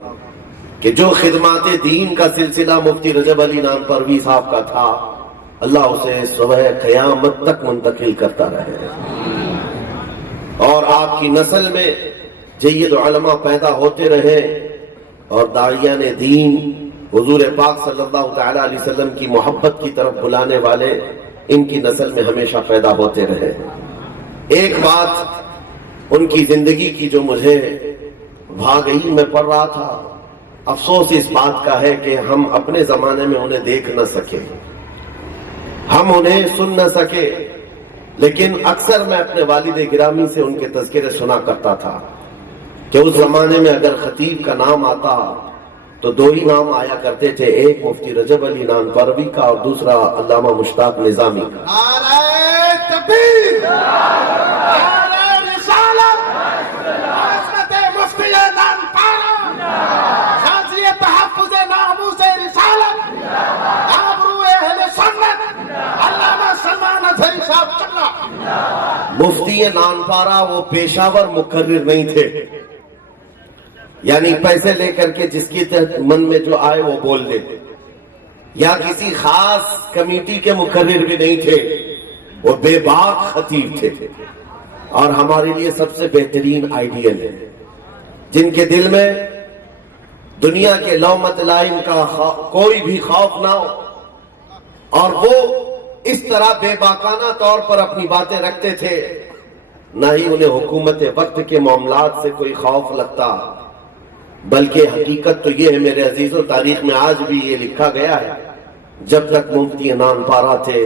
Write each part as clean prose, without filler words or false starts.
کہ جو خدمات دین کا سلسلہ مفتی رجب علی نان پروی صاحب کا تھا، اللہ اسے صبح قیامت تک منتقل کرتا رہے، اور آپ کی نسل میں جید علماء پیدا ہوتے رہے، اور داعیان دین حضور پاک صلی اللہ تعالی علیہ وسلم کی محبت کی طرف بلانے والے ان کی نسل میں ہمیشہ پیدا ہوتے رہے۔ ایک بات ان کی زندگی کی جو مجھے بھا گئی، میں پڑھ رہا تھا، افسوس اس بات کا ہے کہ ہم اپنے زمانے میں انہیں دیکھ نہ سکے، ہم انہیں سن نہ سکے، لیکن اکثر میں اپنے والد گرامی سے ان کے تذکرے سنا کرتا تھا کہ اس زمانے میں اگر خطیب کا نام آتا تو دو ہی نام آیا کرتے تھے، ایک مفتی رجب علی نان پروی کا اور دوسرا علامہ مشتاق نظامی کا۔ نعرہ تکبیر، نعرہ رسالت، عظمت مفتی نان پارا، غازی تحفظ ناموس رسالت، آبرو اہل سنت، علامہ سلمان اظہری صاحب چلا۔ مفتی نان پارا وہ پیشاور مقرر نہیں تھے، یعنی پیسے لے کر کے جس کی من میں جو آئے وہ بول دے، یا کسی خاص کمیٹی کے مقرر بھی نہیں تھے، وہ بے باک خطیب تھے، اور ہمارے لیے سب سے بہترین آئیڈیل ہے، جن کے دل میں دنیا کے لومت لائم کا کوئی بھی خوف نہ ہو، اور وہ اس طرح بے باکانہ طور پر اپنی باتیں رکھتے تھے، نہ ہی انہیں حکومت وقت کے معاملات سے کوئی خوف لگتا، بلکہ حقیقت تو یہ ہے میرے عزیزوں، تاریخ میں آج بھی یہ لکھا گیا ہے، جب تک مفتی نان پارا تھے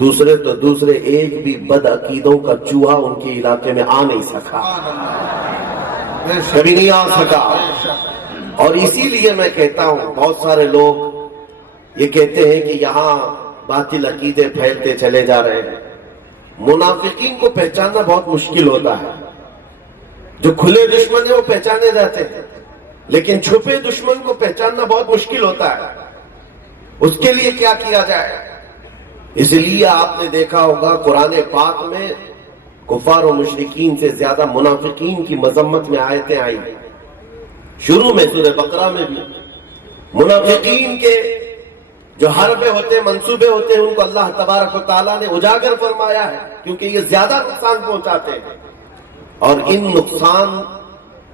دوسرے تو دوسرے ایک بھی بد عقیدوں کا چوہا ان کے علاقے میں آ نہیں سکا، کبھی نہیں آ سکا۔ اور اسی لیے میں کہتا ہوں، بہت سارے لوگ یہ کہتے ہیں کہ یہاں باطل عقیدے پھیلتے چلے جا رہے ہیں، منافقین کو پہچاننا بہت مشکل ہوتا ہے، جو کھلے دشمن ہیں وہ پہچانے جاتے ہیں، لیکن چھپے دشمن کو پہچاننا بہت مشکل ہوتا ہے۔ اس کے لیے کیا کیا جائے؟ اس لیے آپ نے دیکھا ہوگا قرآن پاک میں کفار و مشرکین سے زیادہ منافقین کی مذمت میں آیتیں آئی، شروع میں سورہ بقرہ میں بھی منافقین کے جو حربے ہوتے ہیں، منصوبے ہوتے ہیں، ان کو اللہ تبارک و تعالیٰ نے اجاگر فرمایا ہے، کیونکہ یہ زیادہ نقصان پہنچاتے ہیں، اور ان نقصان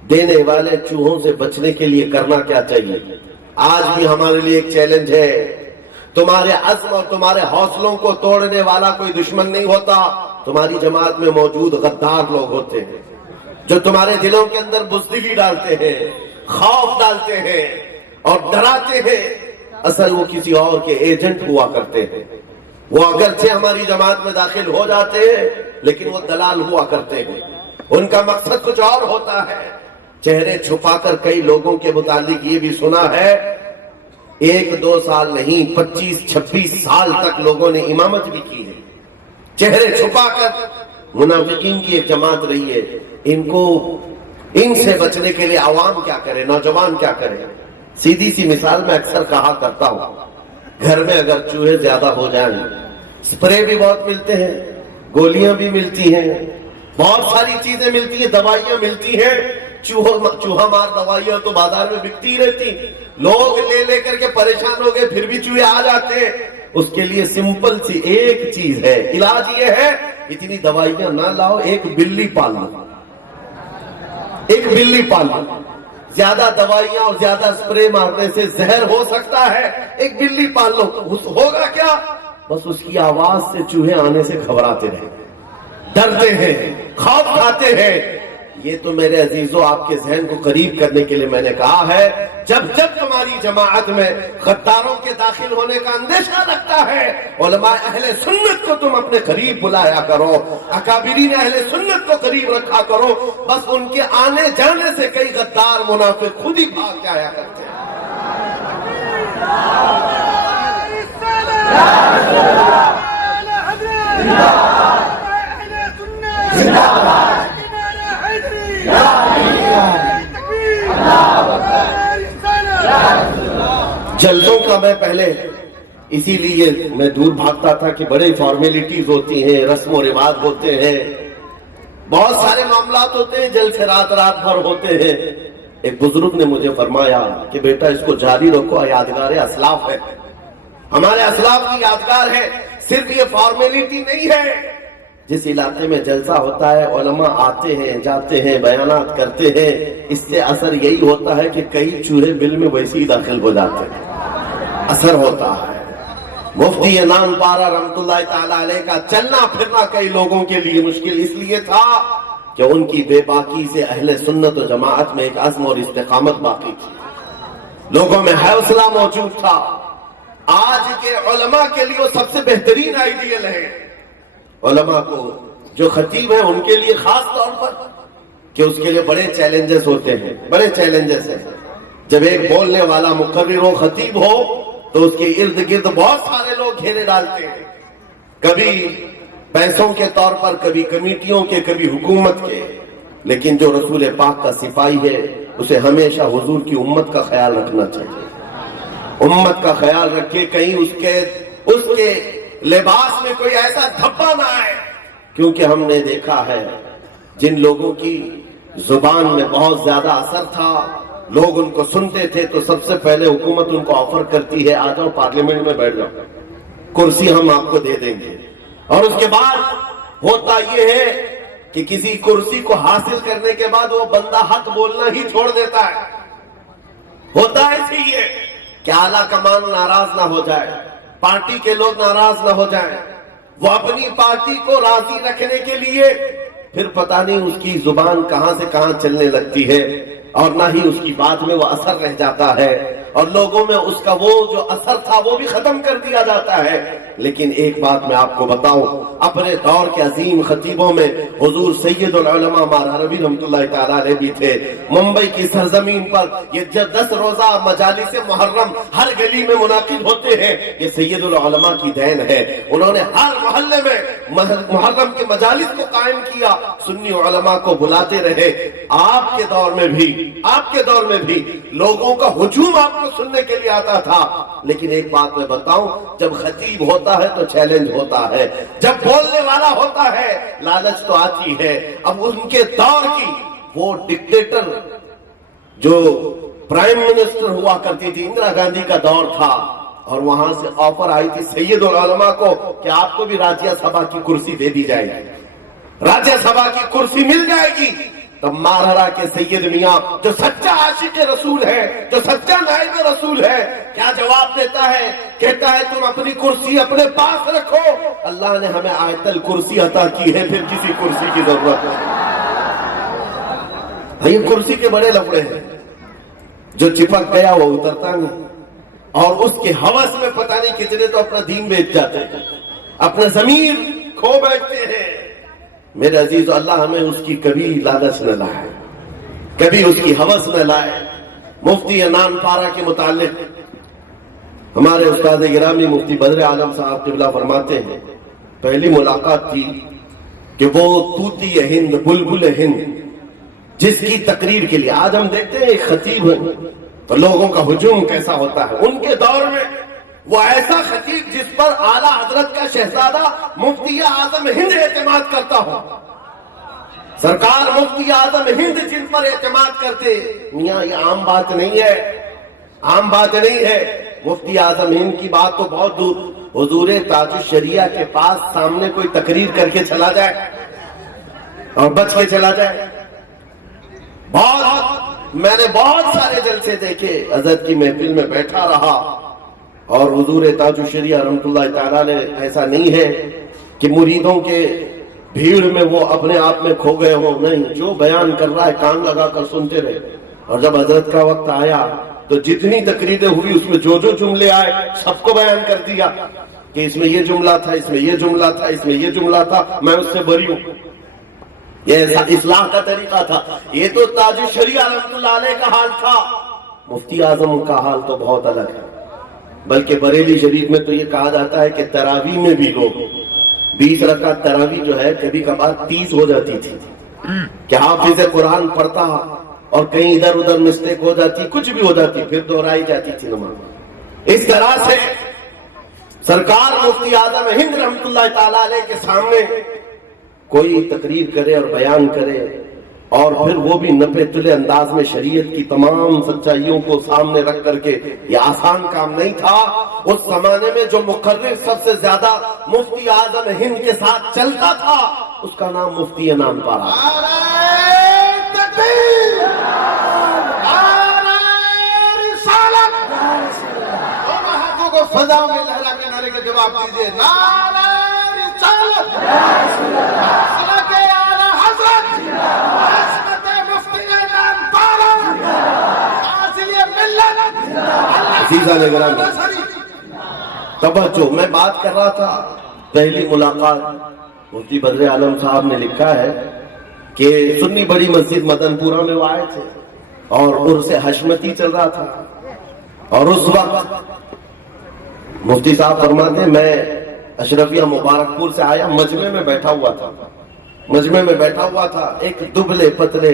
دینے والے چوہوں سے بچنے کے لیے کرنا کیا چاہیے؟ آج بھی ہمارے لیے ایک چیلنج ہے، تمہارے عزم اور تمہارے حوصلوں کو توڑنے والا کوئی دشمن نہیں ہوتا، تمہاری جماعت میں موجود غدار لوگ ہوتے ہیں، جو تمہارے دلوں کے اندر بزدلی ڈالتے ہیں، خوف ڈالتے ہیں اور ڈراتے ہیں، اصل وہ کسی اور کے ایجنٹ ہوا کرتے ہیں، وہ اگرچہ ہماری جماعت میں داخل ہو جاتے ہیں لیکن وہ دلال ہوا کرتے ہیں، ان کا مقصد کچھ اور ہوتا ہے۔ چہرے چھپا کر کئی لوگوں کے متعلق یہ بھی سنا ہے، 1-2 سال نہیں 25-26 سال تک لوگوں نے امامت بھی کی ہے، چہرے چھپا کر۔ منافقین کی ایک جماعت رہی ہے، ان سے بچنے کے لیے عوام کیا کرے، نوجوان کیا کرے؟ سیدھی سی مثال میں اکثر کہا کرتا ہوں، گھر میں اگر چوہے زیادہ ہو جائیں، سپرے بھی بہت ملتے ہیں، گولیاں بھی ملتی ہیں، بہت ساری چیزیں ملتی ہیں، دوائیاں ملتی ہیں، چوہا مار دوائیاں تو بازار میں بکتی رہتی، لوگ لے لے کر کے پریشان ہو گئے، پھر بھی چوہے آ جاتے ہیں۔ اس کے لیے سمپل سی ایک چیز ہے، علاج یہ ہے، اتنی دوائیاں نہ لاؤ، ایک بلی پال لو، ایک بلی پال لو۔ زیادہ دوائیاں اور زیادہ سپرے مارنے سے زہر ہو سکتا ہے، ایک بلی پال لو، ہوگا کیا؟ بس اس کی آواز سے چوہے آنے سے گھبراتے رہے، ڈرتے ہیں، خوف کھاتے ہیں۔ یہ تو میرے عزیزوں آپ کے ذہن کو قریب کرنے کے لیے میں نے کہا ہے، جب تمہاری جماعت میں غداروں کے داخل ہونے کا اندیشہ لگتا ہے، علماء اہل سنت کو تم اپنے قریب بلایا کرو، اکابرین اہل سنت کو قریب رکھا کرو، بس ان کے آنے جانے سے کئی غدار منافق خود ہی بھاگ کے آیا کرتے ہیں۔ جلدوں کا میں پہلے اسی لیے میں دور بھاگتا تھا کہ بڑے فارمیلٹیز ہوتی ہیں، رسم و رواج ہوتے ہیں، بہت سارے معاملات ہوتے ہیں، جلد سے رات بھر ہوتے ہیں، ایک بزرگ نے مجھے فرمایا کہ بیٹا اس کو جاری رکھو، یادگار اسلاف ہے، ہمارے اسلاف کی یادگار ہے، صرف یہ فارمیلٹی نہیں ہے۔ جس علاقے میں جلسہ ہوتا ہے علماء آتے ہیں جاتے ہیں بیانات کرتے ہیں، اس سے اثر یہی ہوتا ہے کہ کئی چوہے بل میں ویسے ہی داخل ہو جاتے ہیں، اثر ہوتا ہے۔ مفتی نان پارا رحمت اللہ تعالی علیہ کا چلنا پھرنا کئی لوگوں کے لیے مشکل اس لیے تھا کہ ان کی بے باکی سے اہل سنت و جماعت میں ایک عزم اور استقامت باقی تھی، لوگوں میں حوصلہ موجود تھا۔ آج کے علماء کے لیے وہ سب سے بہترین آئیڈیل ہے، علماء کو جو خطیب ہیں ان کے لیے خاص طور پر، کہ اس کے لیے بڑے چیلنجز ہوتے ہیں، بڑے چیلنجز ہیں۔ جب ایک بولنے والا مقرر ہو، خطیب ہو، تو اس کے ارد گرد بہت سارے لوگ گھیرے ڈالتے ہیں، کبھی پیسوں کے طور پر، کبھی کمیٹیوں کے، کبھی حکومت کے، لیکن جو رسول پاک کا سپاہی ہے اسے ہمیشہ حضور کی امت کا خیال رکھنا چاہیے، امت کا خیال رکھے، کہیں اس کے لباس میں کوئی ایسا دھبا نہ آئے، کیونکہ ہم نے دیکھا ہے جن لوگوں کی زبان میں بہت زیادہ اثر تھا، لوگ ان کو سنتے تھے، تو سب سے پہلے حکومت ان کو آفر کرتی ہے آ جاؤ پارلیمنٹ میں بیٹھ جاؤ، کرسی ہم آپ کو دے دیں گے، اور اس کے بعد ہوتا یہ ہے کہ کسی کرسی کو حاصل کرنے کے بعد وہ بندہ حق بولنا ہی چھوڑ دیتا ہے۔ ہوتا ہے اسی یہ کہ اعلیٰ کمان ناراض نہ ہو جائے، پارٹی کے لوگ ناراض نہ ہو جائیں، وہ اپنی پارٹی کو راضی رکھنے کے لیے پھر پتہ نہیں اس کی زبان کہاں سے کہاں چلنے لگتی ہے، اور نہ ہی اس کی بات میں وہ اثر رہ جاتا ہے، اور لوگوں میں اس کا وہ جو اثر تھا وہ بھی ختم کر دیا جاتا ہے۔ لیکن ایک بات میں آپ کو بتاؤں، اپنے دور کے عظیم خطیبوں میں حضور سید العلماء مولانا ربیع رحمۃ اللہ تعالی علیہ بھی تھے۔ ممبئی کی سرزمین پر یہ 10 روزہ مجالس محرم ہر گلی میں منعقد ہوتے ہیں، یہ سید العلماء کی دین ہے۔ انہوں نے ہر محلے میں محرم کے مجالس کو قائم کیا، سنی علماء کو بلاتے رہے۔ آپ کے دور میں بھی لوگوں کا ہجوم آپ کو سننے کے لیے آتا تھا، لیکن ایک بات میں بتاؤں، جب خطیب ہوتا ہے تو چیلنج ہوتا ہے، جب بولنے والا ہوتا ہے لالچ تو آتی ہے۔ اب ان کے دور کی وہ ڈکٹیٹر جو پرائم منسٹر ہوا کرتی تھی، اندرا گاندھی کا دور تھا، اور وہاں سے آفر آئی تھی سید العلماء کو کہ آپ کو بھی راجیہ سبھا کی کرسی دے دی جائے گی، راجیہ سبھا کی کرسی مل جائے گی۔ تب مارہرا کے سید میاں جو سچا عاشق رسول ہے، جو سچا نائب رسول ہے، کیا جواب دیتا ہے؟ کہتا ہے تم اپنی کرسی اپنے پاس رکھو، اللہ نے ہمیں آیت الکرسی عطا کی ہے، پھر کسی کرسی کی ضرورت نہیں۔ یہ کرسی کے بڑے لفڑے ہیں، جو چپک گیا وہ اترتا نہیں، اور اس کے ہوس میں پتہ نہیں کتنے تو اپنا دین بیچ جاتے ہیں، اپنا ضمیر کھو بیٹھتے ہیں۔ میرے عزیز، اللہ ہمیں اس کی کبھی لالچ نہ لائے، کبھی اس کی ہوس نہ لائے۔ مفتی نان پارا کے متعلق ہمارے استاد گرامی مفتی بدر عالم صاحب قبلہ فرماتے ہیں، پہلی ملاقات تھی کہ وہ طوطی ہند، بلبل ہند، جس کی تقریر کے لیے آج ہم دیکھتے ہیں ایک خطیب ہے تو لوگوں کا ہجوم کیسا ہوتا ہے، ان کے دور میں وہ ایسا خطیب جس پر اعلیٰ حضرت کا شہزادہ مفتی اعظم ہند اعتماد کرتا ہو، سرکار مفتی اعظم ہند جن پر اعتماد کرتے، میاں یہ عام بات نہیں ہے، عام بات نہیں ہے۔ مفتی اعظم ہند کی بات تو بہت دور، حضور تاج الشریعہ کے پاس سامنے کوئی تقریر کر کے چلا جائے اور بچ کے چلا جائے۔ میں نے بہت سارے جلسے دیکھے، حضرت کی محفل میں بیٹھا رہا، اور حضور تاج الشریعہ رحمت اللہ تعالیٰ نے ایسا نہیں ہے کہ مریدوں کے بھیڑ میں وہ اپنے آپ میں کھو گئے ہو، نہیں، جو بیان کر رہا ہے کان لگا کر سنتے رہے۔ اور جب حضرت کا وقت آیا تو جتنی تقریریں ہوئی اس میں جو جملے آئے سب کو بیان کر دیا کہ اس میں یہ جملہ تھا، اس میں یہ جملہ تھا، اس میں یہ جملہ تھا، میں اس سے بری ہوں۔ یہ اصلاح کا طریقہ تھا۔ یہ تو تاج الشریعہ رحمت اللہ علیہ کا حال تھا، مفتی اعظم کا حال تو بہت الگ ہے۔ بلکہ بریلی شریف میں تو یہ کہا جاتا ہے کہ تراویح میں بھی لوگ 20 رکعت تراویح جو ہے کبھی کبھار 30 ہو جاتی تھی، کہ حافظ قرآن پڑھتا اور کہیں ادھر ادھر مسٹیک ہو جاتی، کچھ بھی ہو جاتی، پھر دہرائی جاتی تھی نماز۔ اس طرح سے سرکار مفتی اعظم ہند رحمت اللہ تعالی علیہ کے سامنے کوئی تقریر کرے اور بیان کرے اور پھر وہ بھی نپے تلے انداز میں شریعت کی تمام سچائیوں کو سامنے رکھ کر کے. یہ آسان کام نہیں تھا. اس زمانے میں جو مقرر سب سے زیادہ مفتی اعظم ہند کے ساتھ چلتا تھا اس کا نام مفتی انان پارا. فضا میں لہرا کے نعرے کا جواب دیجیے. نعرہ رسالت، مسلک کے اعلیٰ حضرت عصمت مفتی انان پارا، قاضی ملت. عزیزان گرامی توجہ، میں بات کر رہا تھا پہلی ملاقات. مفتی بدر عالم صاحب نے لکھا ہے کہ سنی بڑی مسجد مدن پورہ میں وہ آئے تھے اور عرس حشمتی چل رہا تھا. اور اس وقت مفتی صاحب فرماتے ہیں میں اشرفیہ مبارک پور سے آیا، مجمع میں بیٹھا ہوا تھا. ایک دبلے پتلے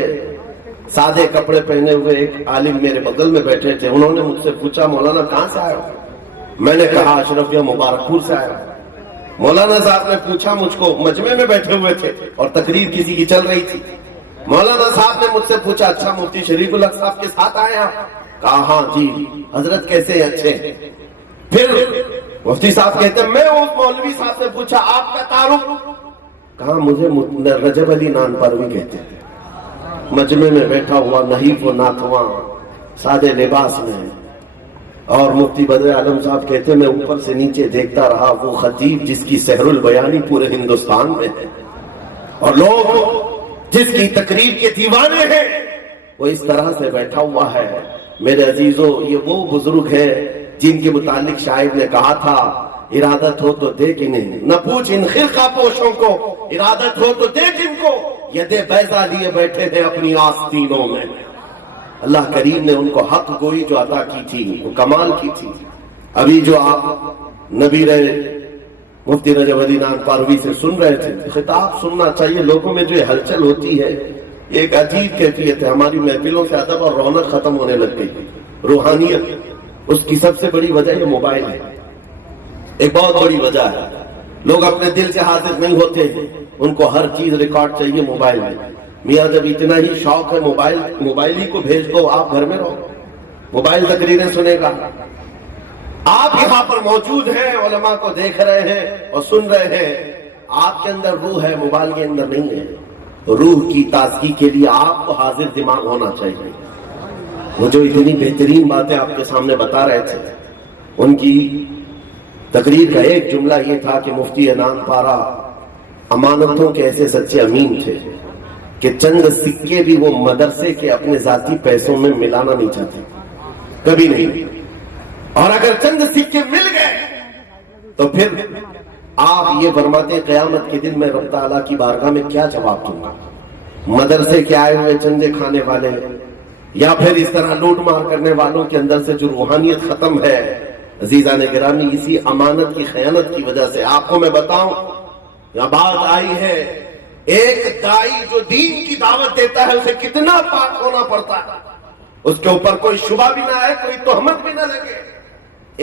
سادے کپڑے پہنے ہوئے ایک عالم میرے بغل میں بیٹھے تھے. انہوں نے مجھ سے پوچھا مولانا کہاں سے آئے ہو؟ میں نے کہا اشرفیہ مبارک پور سے آیا. مولانا صاحب نے پوچھا مجھ کو، مجمع میں بیٹھے ہوئے تھے اور تقریر کسی کی چل رہی تھی. مولانا صاحب نے مجھ سے پوچھا اچھا مفتی شریف الحق صاحب کے ساتھ آئے آپ؟ کہا ہاں جی. حضرت کیسے ہیں؟ اچھے ہیں. پھر مفتی صاحب کہتے ہیں میں اس مولوی صاحب سے پوچھا آپ کا تعارف؟ کہا مجھے رجب علی نان پروی کہتے ہیں. مجمع میں بیٹھا ہوا نحیف و ناتواں سادے لباس میں. اور مفتی بدر عالم صاحب کہتے ہیں میں اوپر سے نیچے دیکھتا رہا وہ خطیب جس کی سحر البیانی پورے ہندوستان میں ہے اور لوگ جس کی تقریر کے دیوانے ہیں وہ اس طرح سے بیٹھا ہوا ہے. میرے عزیزوں یہ وہ بزرگ ہے جن کے متعلق شاعر نے کہا تھا ارادت ہو تو دیکھ انہیں، نہ پوچھ ان خرقہ پوشوں کو، ارادت ہو تو دیکھ ان کو، یدے بیضا لیے بیٹھے تھے اپنی آستینوں میں. اللہ کریم نے ان کو حق گوئی جو عطا کی تھی وہ کمال کی تھی. ابھی جو آپ نبی رہے مفتی رجب علی نان پاروی سے سن رہے تھے، خطاب سننا چاہیے. لوگوں میں جو یہ ہلچل ہوتی ہے یہ ایک عجیب کیفیت ہے. ہماری محفلوں سے ادب اور رونق ختم ہونے لگ گئی. روحانیت، اس کی سب سے بڑی وجہ یہ موبائل ہے. ایک بہت بڑی وجہ ہے. لوگ اپنے دل سے حاضر نہیں ہوتے ہیں، ان کو ہر چیز ریکارڈ چاہیے موبائل میں. میاں جب اتنا ہی شوق ہے موبائل ہی کو بھیج دو، آپ گھر میں رہو، موبائل تقریریں سنے گا. آپ یہاں پر موجود ہیں، علماء کو دیکھ رہے ہیں اور سن رہے ہیں. آپ کے اندر روح ہے، موبائل کے اندر نہیں ہے. روح کی تازگی کے لیے آپ کو حاضر دماغ ہونا چاہیے. وہ جو اتنی بہترین باتیں آپ کے سامنے بتا رہے تھے ان کی تقریر کا ایک جملہ یہ تھا کہ مفتی انان پارا امانتوں کے ایسے سچے امین تھے کہ چند سکے بھی وہ مدرسے کے اپنے ذاتی پیسوں میں ملانا نہیں چاہتے، کبھی نہیں. اور اگر چند سکے مل گئے تو پھر آپ یہ فرماتے ہیں قیامت کے دن میں رب تعالیٰ کی بارگاہ میں کیا جواب دوں گا؟ مدرسے کے آئے ہوئے چندے کھانے والے یا پھر اس طرح لوٹ مار کرنے والوں کے اندر سے جو روحانیت ختم ہے. عزیزان گرامی اسی امانت کی خیانت کی وجہ سے آپ کو میں بتاؤں یہاں بات آئی ہے ایک دائی جو دین کی دعوت دیتا ہے اسے کتنا پاک ہونا پڑتا ہے، اس کے اوپر کوئی شبہ بھی نہ آئے، کوئی تہمت بھی نہ لگے.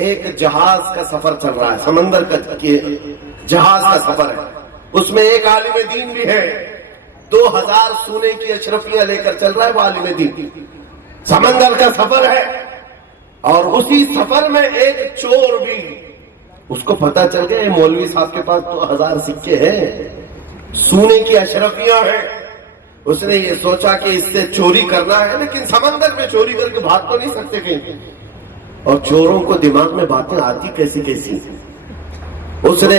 ایک جہاز کا سفر چل رہا ہے، سمندر کا جہاز کا سفر ہے، اس میں ایک عالم دین بھی ہے. 2000 سونے کی اشرفیاں لے کر چل رہا ہے وہ عالم دین. سمندر کا سفر ہے اور اسی سفر میں ایک چور بھی، اس کو پتہ چل گیا مولوی صاحب کے پاس 2000 سکے ہیں، سونے کی اشرفیاں ہیں. اس نے یہ سوچا کہ اس سے چوری کرنا ہے، لیکن سمندر میں چوری کر کے بھاگ تو نہیں سکتے کہیں. اور چوروں کو دماغ میں باتیں آتی کیسی کیسی. اس نے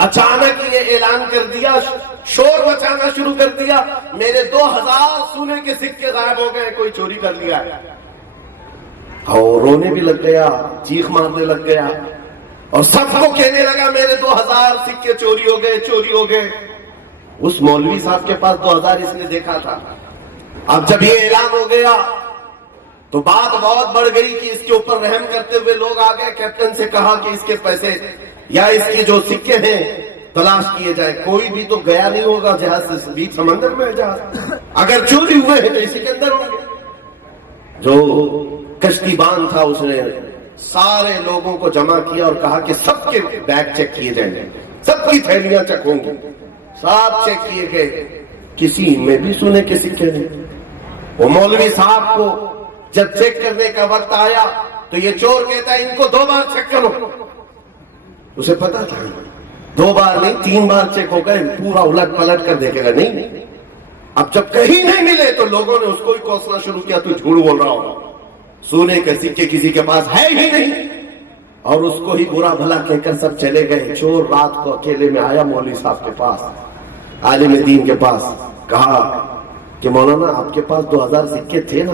اچانک یہ اعلان کر دیا، شور مچانا شروع کر دیا، میرے 2000 سونے کے سکے غائب ہو گئے، کوئی چوری کر لیا. اور رونے بھی لگ گیا، چیخ مارنے لگ گیا اور سب کو کہنے لگا میرے 2000 سکے چوری ہو گئے. اس مولوی صاحب کے پاس 2000 اس نے دیکھا تھا. اب جب یہ اعلان ہو گیا تو بات بہت بڑھ گئی کہ اس کے اوپر رحم کرتے ہوئے لوگ آ گئے. کیپٹن سے کہا کہ اس کے پیسے یا اس کے جو سکے ہیں تلاش کیے جائے. کوئی بھی تو گیا نہیں ہوگا جہاز سے، بیچ سمندر میں ہے جہاز، اگر چوری ہوئے ہیں تو اسی کے اندر ہوں گے. جو کشتی بان تھا اس نے سارے لوگوں کو جمع کیا اور کہا کہ سب کے بیگ چیک کیے جائیں گے، سب کی تھیلیاں چیک ہوں گی. سب چیک کیے گئے. کسی میں بھی سونے کے سکے نہیں. وہ مولوی صاحب کو جب چیک کرنے کا وقت آیا تو یہ چور کہتا ہے ان کو 2 بار چیک کرو. اسے پتا تھا 2 بار نہیں 3 بار چیک ہو گئے, پورا الٹ پلٹ کر دیکھے گا. نہیں. اب جب کہیں نہیں ملے تو لوگوں نے اس کو ہی کوسنا شروع کیا, تو جھوٹ بول رہا ہوگا, سونے کے سکے کسی کے پاس ہے ہی نہیں. اور اس کو ہی برا بھلا کہہ کر سب چلے گئے. چور رات کو اکیلے میں آیا مولوی صاحب کے پاس, عالم دین کے پاس, کہا کہ مولانا آپ کے پاس 2000 سکے تھے نا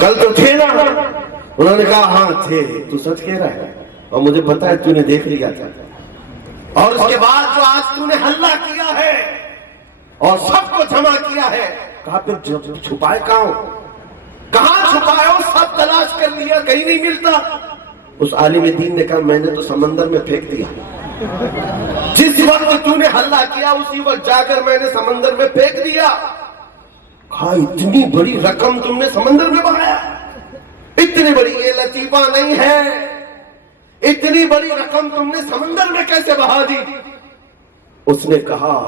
کل تو تھے نا. انہوں نے کہا ہاں تھے. تو سچ کہہ رہا ہے اور مجھے پتا ہے تو نے دیکھ لیا تھا, اور اس کے بعد جو آج تو نے حلہ کیا ہے اور سب کو جمع کیا ہے, کہا پھر چھپائے کہاں چھپائے ہو؟ سب تلاش کر لیا, کہیں نہیں ملتا. اس عالم دین نے کہا میں نے تو سمندر میں پھینک دیا. جس وقت تو نے حلہ کیا اسی وقت جا کر میں نے سمندر میں پھینک دیا. کہا اتنی بڑی رقم تم نے سمندر میں بہایا؟ اتنی بڑی, یہ لطیفہ نہیں ہے, اتنی بڑی رقم تم نے سمندر میں کیسے بہا دی؟ اس نے کہا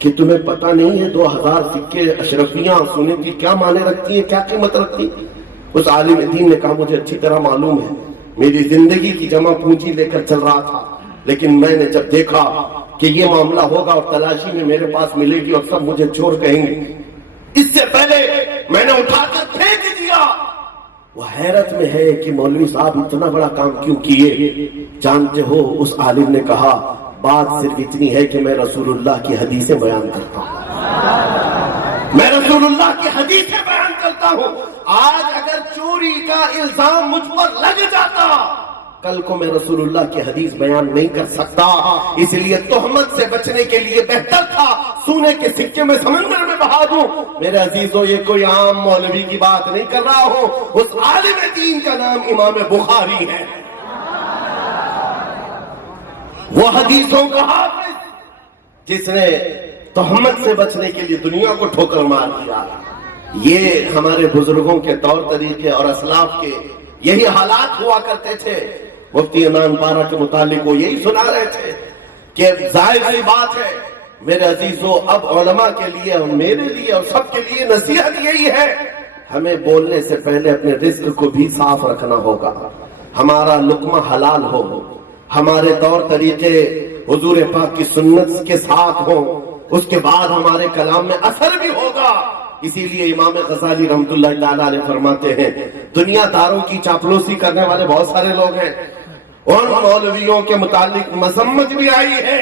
کہ تمہیں پتا نہیں ہے 2000 سکے اشرفیاں سونے کی کیا معنی رکھتی ہیں, کیا قیمت رکھتی ہیں؟ اس عالم دین نے کہا مجھے اچھی طرح معلوم ہے, میری زندگی کی جمع پونجی لے کر چل رہا تھا, لیکن میں نے جب دیکھا کہ یہ معاملہ ہوگا اور تلاشی میں میرے پاس ملے گی اور سب مجھے چور کہیں گے, اس سے پہلے میں نے اٹھا کر پھینک دیا. وہ حیرت میں ہے کہ مولوی صاحب اتنا بڑا کام کیوں کیے. جانتے ہو اس عالم نے کہا بات صرف اتنی ہے کہ میں رسول اللہ کی حدیثیں بیان کرتا ہوں, میں رسول اللہ کی حدیثیں بیان کرتا ہوں. آج اگر چوری کا الزام مجھ پر لگ جاتا, کل کو میں رسول اللہ کی حدیث بیان نہیں کر سکتا. اس لیے تہمت سے بچنے کے لیے بہتر تھا سونے کے سکے میں سمندر میں بہا دوں. میرے عزیزوں, یہ کوئی عام مولوی کی بات نہیں کر رہا ہوں, اس عالم دین کا نام امام بخاری ہے, وہ حدیثوں کا حافظ جس نے تہمت سے بچنے کے لیے دنیا کو ٹھوکر مار دیا. یہ ہمارے بزرگوں کے طور طریقے اور اسلاف کے یہی حالات ہوا کرتے تھے. مفتی انان پارا کے متعلق وہ یہی سنا رہے تھے کہ ظاہر سی بات ہے میرے عزیزوں, اب علماء کے لیے اور میرے لیے اور سب کے لیے نصیحت یہی ہے, ہمیں بولنے سے پہلے اپنے رزق کو بھی صاف رکھنا ہوگا, ہمارا لقمہ حلال ہو, ہمارے طور طریقے حضور پاک کی سنت کے ساتھ ہوں, اس کے بعد ہمارے کلام میں اثر بھی ہوگا. اسی لیے امام غزالی رحمۃ اللہ تعالی علیہ فرماتے ہیں دنیا داروں کی چاپلوسی کرنے والے بہت سارے لوگ ہیں, اور مولویوں کے متعلق مذمت بھی آئی ہے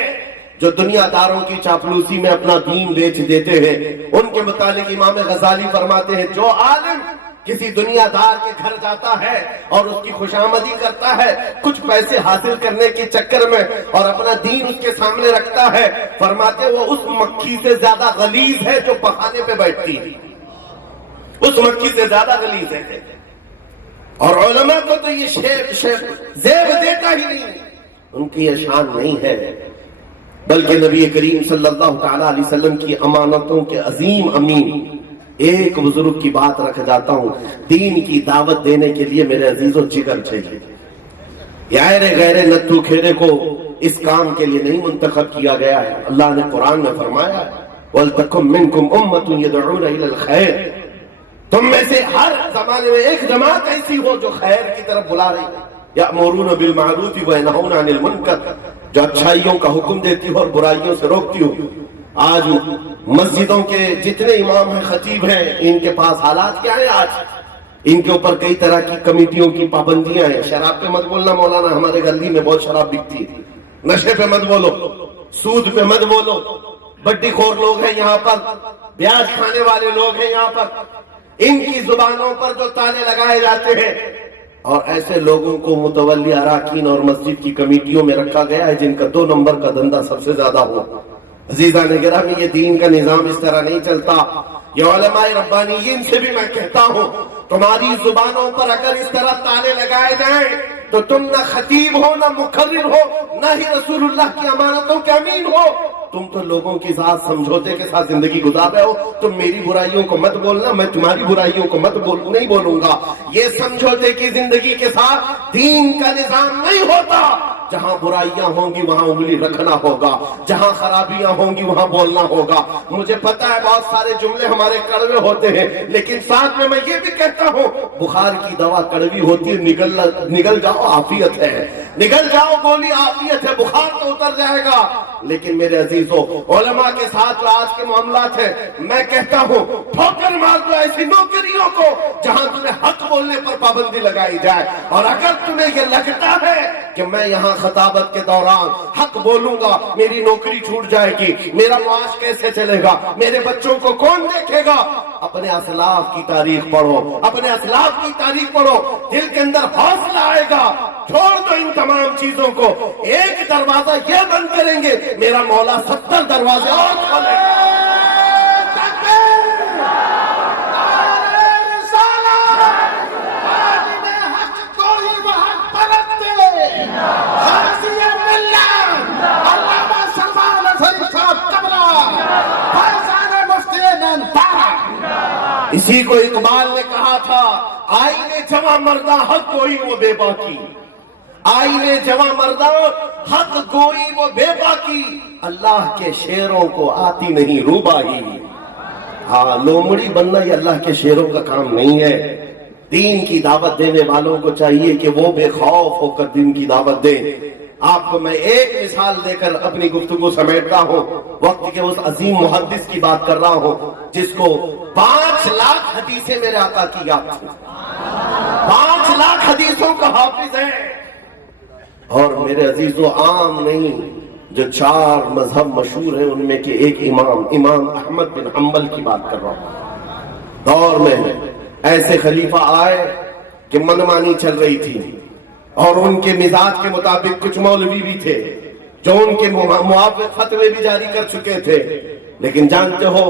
جو دنیا داروں کی چاپلوسی میں اپنا دین بیچ دیتے ہیں. ان کے متعلق امام غزالی فرماتے ہیں جو عالم کسی دنیا دار کے گھر جاتا ہے اور اس کی خوشامدی کرتا ہے کچھ پیسے حاصل کرنے کے چکر میں اور اپنا دین اس کے سامنے رکھتا ہے, فرماتے وہ اس مکھی سے زیادہ غلیظ ہے جو پخانے پہ بیٹھتی ہے, اس مکھی سے زیادہ غلیظ ہے. اور علماء کو تو یہ زیب دیتا ہی نہیں, ان کی یہ شان نہیں ہے, بلکہ نبی کریم صلی اللہ تعالی علیہ وسلم کی امانتوں کے عظیم امین. ایک بزرگ کی بات رکھ جاتا ہوں, دین کی دعوت دینے کے لیے میرے عزیزوں جگر چاہیے. غیر نتھو کھیرے کو اس کام کے لیے نہیں منتخب کیا گیا ہے. اللہ نے قرآن میں فرمایا وَلْتَكُمْ مِنْكُمْ أُمَّةٌ يَدْعُونَ إِلَى الْخَيْرِ, تم میں سے ہر زمانے میں ایک جماعت ایسی ہو جو خیر کی طرف بلا رہی ہے. يَأْمُرُونَ بِالْمَعْرُوفِ وَيَنْهَوْنَ عَنِ الْمُنْكَرِ, جو اچھائیوں کا حکم دیتی ہو اور برائیوں سے روکتی ہو. آج مسجدوں کے جتنے امام ہیں خطیب ہیں ان کے پاس حالات کیا ہیں, آج ان کے اوپر کئی طرح کی کمیٹیوں کی پابندیاں ہیں. شراب پہ مت بولنا مولانا, ہمارے گلی میں بہت شراب بکتی ہے. نشے پہ مت بولو, سود پہ مت بولو, بڈی خور لوگ ہیں یہاں پر, بیاج کھانے والے لوگ ہیں یہاں پر, ان کی زبانوں پر جو تالے لگائے جاتے ہیں. اور ایسے لوگوں کو متولی اراکین اور مسجد کی کمیٹیوں میں رکھا گیا ہے جن کا 2 نمبر کا دندہ سب سے زیادہ ہو. عزیزان گرامی, یہ دین کا نظام اس طرح نہیں چلتا. یہ علماء ربانیین سے بھی میں کہتا ہوں تمہاری زبانوں پر اگر اس طرح تالے لگائے جائیں تو تم نہ خطیب ہو, نہ مقرر ہو, نہ ہی رسول اللہ کی امانتوں کے امین ہو. تم تو لوگوں کے ساتھ سمجھوتے کے ساتھ زندگی گزار رہے ہو. تم میری برائیوں کو مت بولنا, میں تمہاری برائیوں کو نہیں بولوں گا. یہ سمجھوتے کی زندگی کے ساتھ دین کا نظام نہیں ہوتا. جہاں برائیاں ہوں گی وہاں انگلی رکھنا ہوگا، جہاں خرابیاں ہوں گی وہاں بولنا ہوگا۔ مجھے پتا ہے بہت سارے جملے ہمارے کڑوے ہوتے ہیں، لیکن ساتھ میں یہ بھی کہتا ہوں بخار کی دوا کڑوی ہوتی ہے، نگل جاؤ عافیت ہے، نگل جاؤ گولی عافیت ہے، بخار تو اتر جائے گا۔ لیکن میرے عزیزوں، علماء کے ساتھ جو آج کے معاملات ہیں، میں کہتا ہوں ٹھوکر مار دو ایسی نوکریوں کو جہاں تمہیں حق بولنے پر پابندی لگائی جائے۔ اور اگر تمہیں یہ لگتا ہے کہ میں یہاں خطابت کے دوران حق بولوں گا میری نوکری چھوٹ جائے گی، میرا معاش کیسے چلے گا، میرے بچوں کو کون دیکھے گا، اپنے اسلاف کی تاریخ پڑھو، اپنے اسلاف کی تاریخ پڑھو، دل کے اندر حوصلہ آئے گا۔ چھوڑ دو ان تمام چیزوں کو، ایک دروازہ یہ بند کریں گے، میرا مولا 70 دروازے اور کھولے گا۔ اسی کو اقبال نے کہا تھا، آئینے جواں مردہ حق گوئی وہ بے باکی، آئینے جواں مردہ حق گوئی وہ بے باکی، اللہ کے شیروں کو آتی نہیں روباہی۔ ہاں، لومڑی بننا یہ اللہ کے شیروں کا کام نہیں ہے۔ دین کی دعوت دینے والوں کو چاہیے کہ وہ بے خوف ہو کر دین کی دعوت دیں۔ آپ کو میں ایک مثال دے کر اپنی گفتگو سمیٹتا ہوں، وقت کے اس عظیم محدث کی بات کر رہا ہوں جس کو 5 لاکھ حدیثیں میرے آقا کی یاد تھی، 5 لاکھ حدیثوں کا حافظ ہے۔ اور میرے عزیزو عام نہیں، جو 4 مذہب مشہور ہیں ان میں کے ایک امام احمد بن حنبل کی بات کر رہا ہوں۔ دور میں ایسے خلیفہ آئے کہ منمانی چل رہی تھی، اور ان کے مزاج کے مطابق کچھ مولوی بھی تھے جو ان کے موافق فتوے بھی جاری کر چکے تھے، لیکن جانتے ہو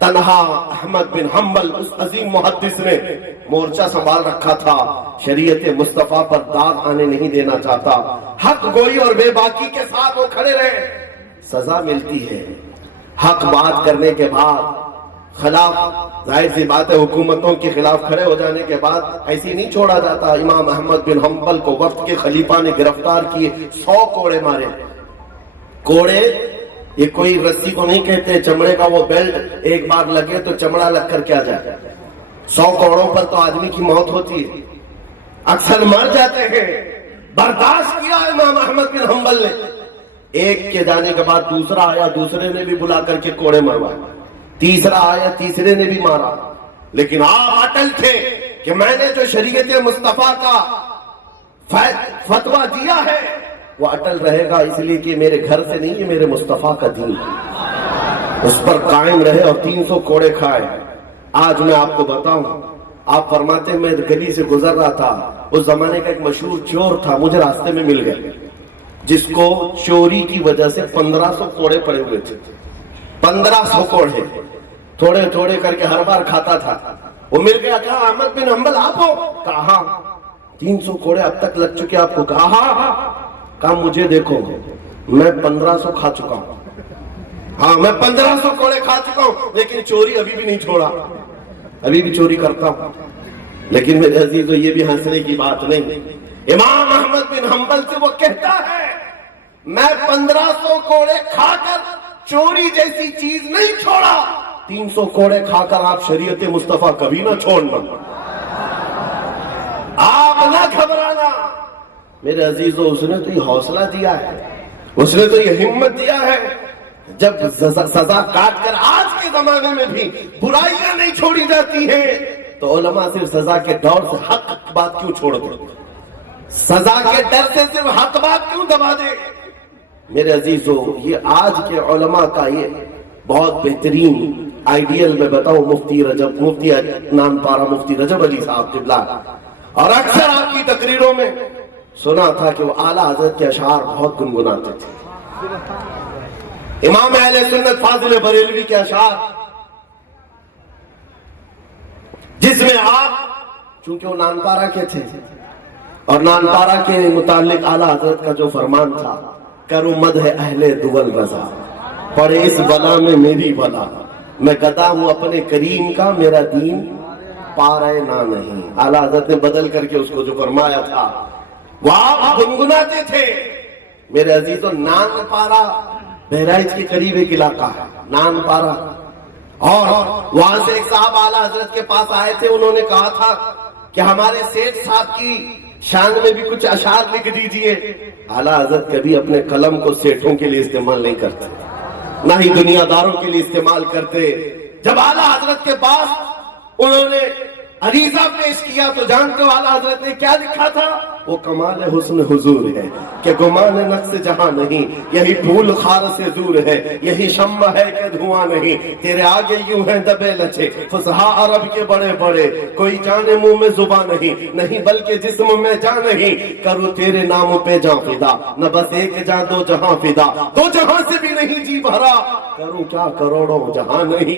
تنہا احمد بن حنبل اس عظیم محدث نے مورچہ سنبھال رکھا تھا، شریعت مصطفیٰ پر داغ آنے نہیں دینا چاہتا، حق گوئی اور بے باکی کے ساتھ وہ کھڑے رہے۔ سزا ملتی ہے حق بات کرنے کے بعد، خلاف ظاہر سی بات ہے حکومتوں کے خلاف کھڑے ہو جانے کے بعد ایسی نہیں چھوڑا جاتا۔ امام احمد بن حنبل کو وقت کے خلیفہ نے گرفتار کیے، 100 کوڑے مارے۔ کوڑے یہ کوئی رسی کو نہیں کہتے، چمڑے کا وہ بیلٹ ایک بار لگے تو چمڑا لگ کر کیا جائے، 100 کوڑوں پر تو آدمی کی موت ہوتی ہے، اکثر مر جاتے ہیں۔ برداشت کیا امام احمد بن حنبل نے، ایک کے جانے کے بعد دوسرا آیا، دوسرے نے بھی بلا کر کے کوڑے مروائے، تیسرا آیا، تیسرے نے بھی مارا، لیکن آپ اٹل تھے کہ میں نے جو شریعت مصطفیٰ کا فتویٰ دیا ہے وہ اٹل رہے گا، اس لیے کہ میرے گھر سے نہیں، یہ میرے مصطفیٰ کا دین ہے، اس پر قائم رہے اور 300 کوڑے کھائے۔ آج میں آپ کو بتاؤں، آپ فرماتے ہیں میں گلی سے گزر رہا تھا، اس زمانے کا ایک مشہور چور تھا، مجھے راستے میں مل گئے، جس کو چوری کی وجہ سے 1500 کوڑے پڑے ہوئے تھے، 1500 کوڑے تھوڑے تھوڑے کر کے ہر بار کھاتا تھا۔ وہ مل گیا، کہا احمد بن حنبل آپ ہو؟ کہا 300 کوڑے اب تک لگ چکے آپ کو؟ کہا کہا مجھے دیکھو میں 1500 کھا چکا ہوں، ہاں میں 1500 کوڑے کھا چکا ہوں، لیکن چوری ابھی بھی نہیں چھوڑا، ابھی بھی چوری کرتا ہوں۔ لیکن میرے عزیزو یہ بھی ہنسنے کی بات نہیں، امام احمد بن حنبل سے وہ کہتا ہے میں 1500 کوڑے کھا کر چوری جیسی چیز نہیں چھوڑا، 300 کوڑے کھا کر آپ شریعت مصطفیٰ کبھی نہ چھوڑنا، آپ نہ گھبرانا۔ میرے عزیزو اس نے تو یہ حوصلہ دیا ہے، اس نے تو یہ ہمت دیا ہے، جب سزا کاٹ کر آج کے زمانے میں بھی برائیاں نہیں چھوڑی جاتی ہیں تو علماء صرف سزا کے ڈر سے حق بات کیوں چھوڑ دیں، سزا کے ڈر سے صرف حق بات کیوں دبا دیں۔ میرے عزیزو یہ آج کے علماء کا یہ بہت بہترین آئیڈیل میں بتاؤں، مفتی نام پارا مفتی رجب علی صاحب قبلہ، اور اکثر آپ کی تقریروں میں سنا تھا کہ وہ اعلیٰ حضرت کے اشعار بہت گنگناتے تھے، امام اہل سنت فاضل بریلوی کے اشعار، جس میں آپ چونکہ وہ نانپارہ کے تھے اور نانپارہ کے متعلق اعلیٰ حضرت کا جو فرمان تھا، کرو مدح اہل دول رضا، پڑے اس بلا میں میری بلا، میں گدا ہوں اپنے کریم کا، میرا دین پارے نہ نہیں۔ اعلیٰ حضرت نے بدل کر کے اس کو جو فرمایا تھا وہ آپ گنگناتے تھے، میرے عزیزوں، نان پارا بہرائچ کے قریب ایک علاقہ ہے، نان پارا، اور وہاں سے ایک صاحب اعلیٰ حضرت کے پاس آئے تھے. انہوں نے کہا تھا کہ ہمارے سیٹھ صاحب کی شان میں بھی کچھ اشعار لکھ دیجئے. اعلیٰ حضرت کبھی اپنے قلم کو سیٹھوں کے لیے استعمال نہیں کرتے، نہ ہی دنیا داروں کے لیے استعمال کرتے. جب اعلیٰ حضرت کے پاس انہوں نے عریضہ پیش کیا تو جانتے ہو اعلیٰ حضرت نے کیا لکھا تھا؟ وہ کمال حسن حضور ہے کہ گمان نقص جہاں نہیں، یہی پھول خار سے دور ہے، یہی شمع ہے کہ دھواں نہیں. تیرے آگے یوں ہیں دبے لچے فصحا عرب کے بڑے بڑے، کوئی جانے منہ میں زبان نہیں بلکہ جسم میں جان نہیں. کروں تیرے نام پہ جاں فدا، نہ بس ایک جاں دو جہاں فدا، دو جہاں سے بھی نہیں جی بھرا، کروں کیا کروڑوں جہاں نہیں.